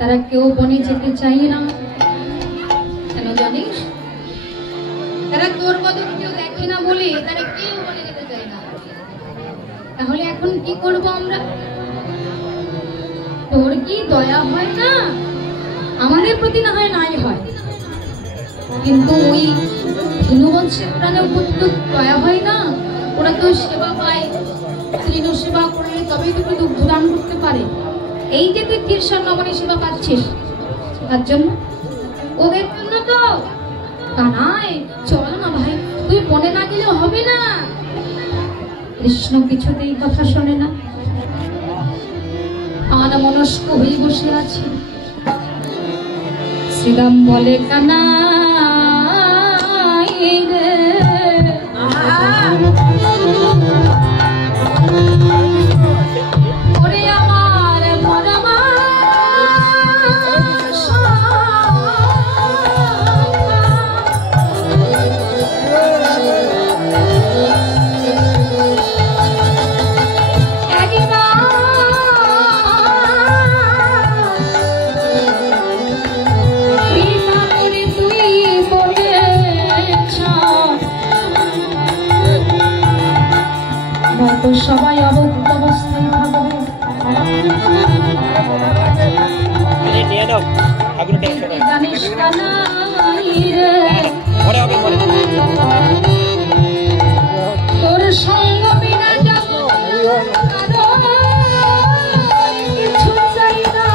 তারা কেউ বনে যেতে চায় না, কেন জানিস? তারা তোর বদন কেউ দেখে না বলে তারা কেউ বনে যেতে চায় না। তাহলে এখন কি করব আমরা? তোর কি দয়া হয় না? আমাদের প্রতি না হয় নাই হয়, কিন্তু ওই হিন্দুবংশের প্রাণের উপর তো দয়া হয় না। ওরা তো সেবা পায়, তৃণ সেবা করলে তবেই তো দুগ্ধ দান করতে পারে। এই যে তুই কৃষ্ণ নবনী সেবা পাচ্ছিস, তার জন্য ওদের জন্য তো কানাই। চল না ভাই, তুই বনে না গেলে হবে না। কৃষ্ণ কিছুতেই কথা শোনে না, আনমনস্ক হয়ে বসে আছে। শ্রীরাম বলে কানাই রে, ওরে আমার পরমা সবাই অবস্থ অবস্থায় থাকবে। জানিস তোর সঙ্গ বিনা যাব কিছু চাই না।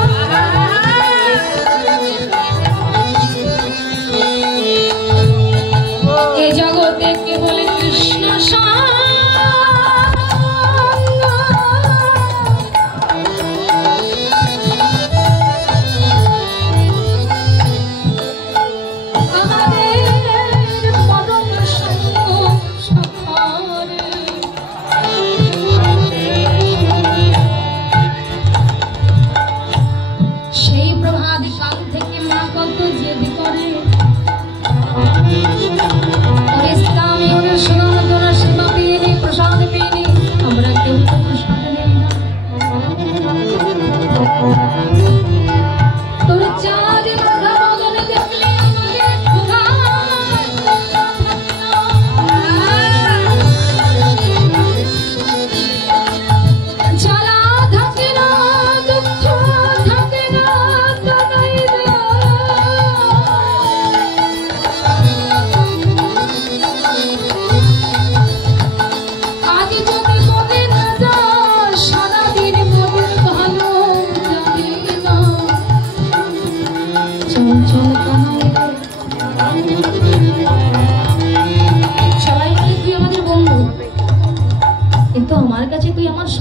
এ জগতে কেবল কৃষ্ণ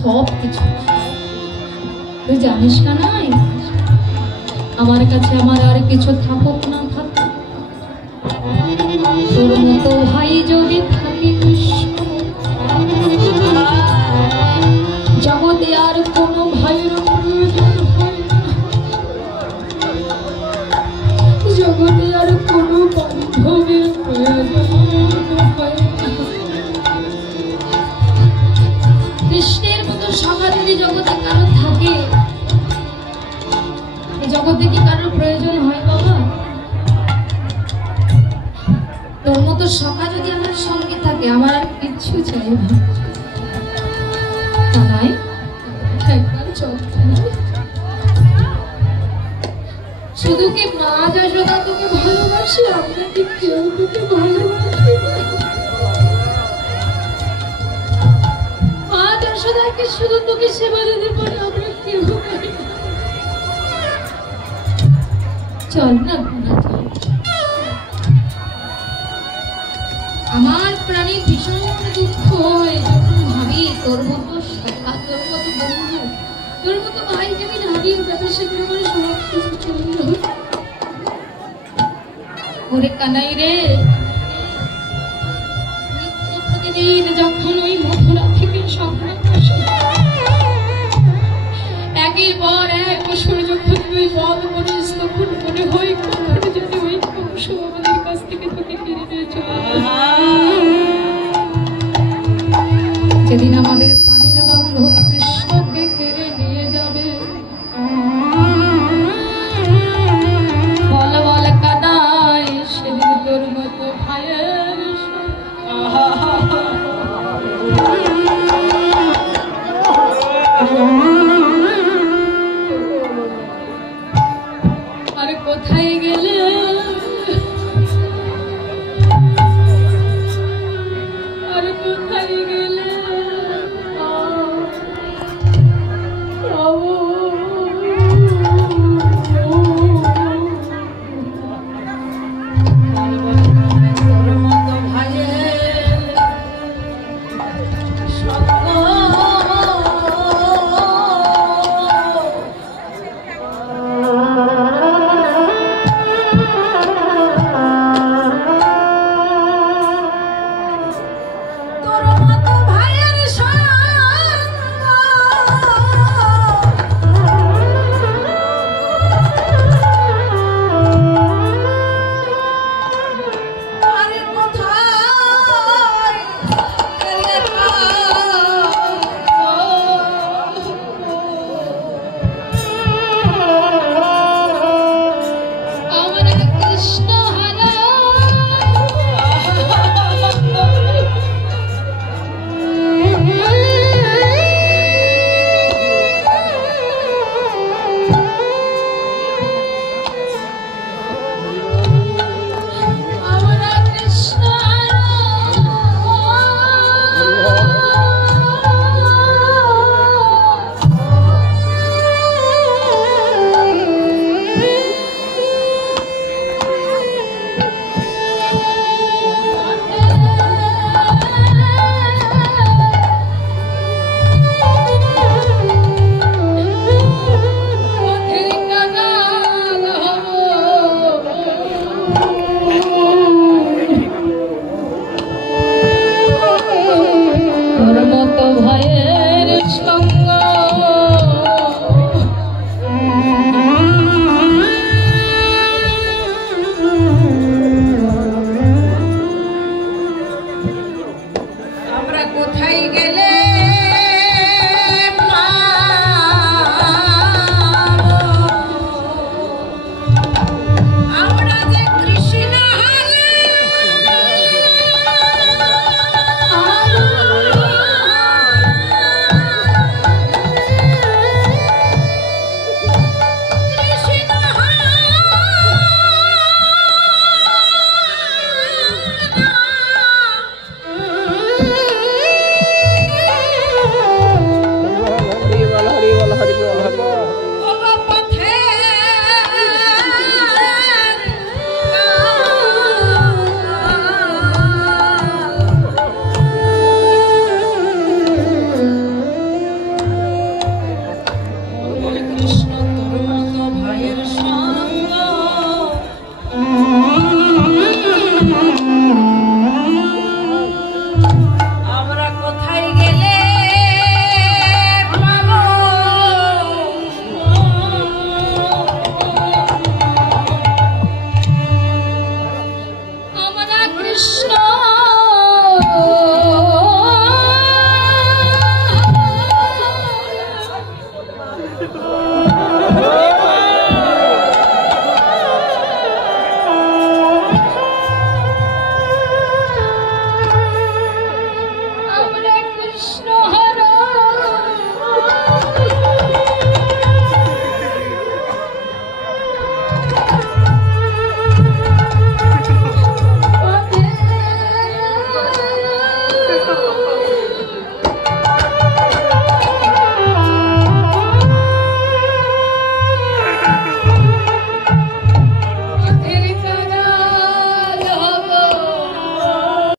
সব কিছু। তুই জানিস না নাই, আমার কাছে আমার আর কিছু থাকুক না থাকুক, তোর মতো ভাই যদি থাকে জগতে আর কোনো ভাইয়ের প্রয়োজন হয় না, জগতে আর কোনো বান্ধবের প্রয়োজন হয় না। কৃষ্ণের মতো সখা যদি জগতে কারো থাকে, এই জগতে কি কারোর প্রয়োজন হয় বাবা? তোর মতো সখা যদি আমার সঙ্গে থাকে, আমার আর কিচ্ছু চাই না। শুধু কি মা আজ যশোদা তোকে ভালোবাসি, আপনাকে কেউ তোকে ভালোবাসি। আজ যশোদাকে শুধু তোকে সেবা দিতে পারে, আমরা কেউ পারি না। চল না, আমার প্রাণী ভীষণ দুঃখ হয় যখন ভাবি তোর মতো সখা, তোর মতো বন্ধু, তোর মতো ভাই যদি হারিয়ে যাবে, সেগুলো আমার সব কিছু চলে যাবে। ওরে কানাই রে, নিত্য প্রতিদিন যখন ওই মথুরা থেকে স্বপ্ন আসে, একের পর এক বছর যখন তুই পথ করিস, তখন মনে হয় কখন যদি ওই কংস আমাদের কাছ থেকে তোকে কেড়ে নিয়ে চলে যায়। যেদিন আমাদের প্রাণের বান্ধব কৃষ্ণকে কেড়ে নিয়ে যাবে, বল বল কাদাই, সেদিন তোর মতো ভাইয়ের আরে কোথায় গেলে, আরে কোথায় গেলে আমরা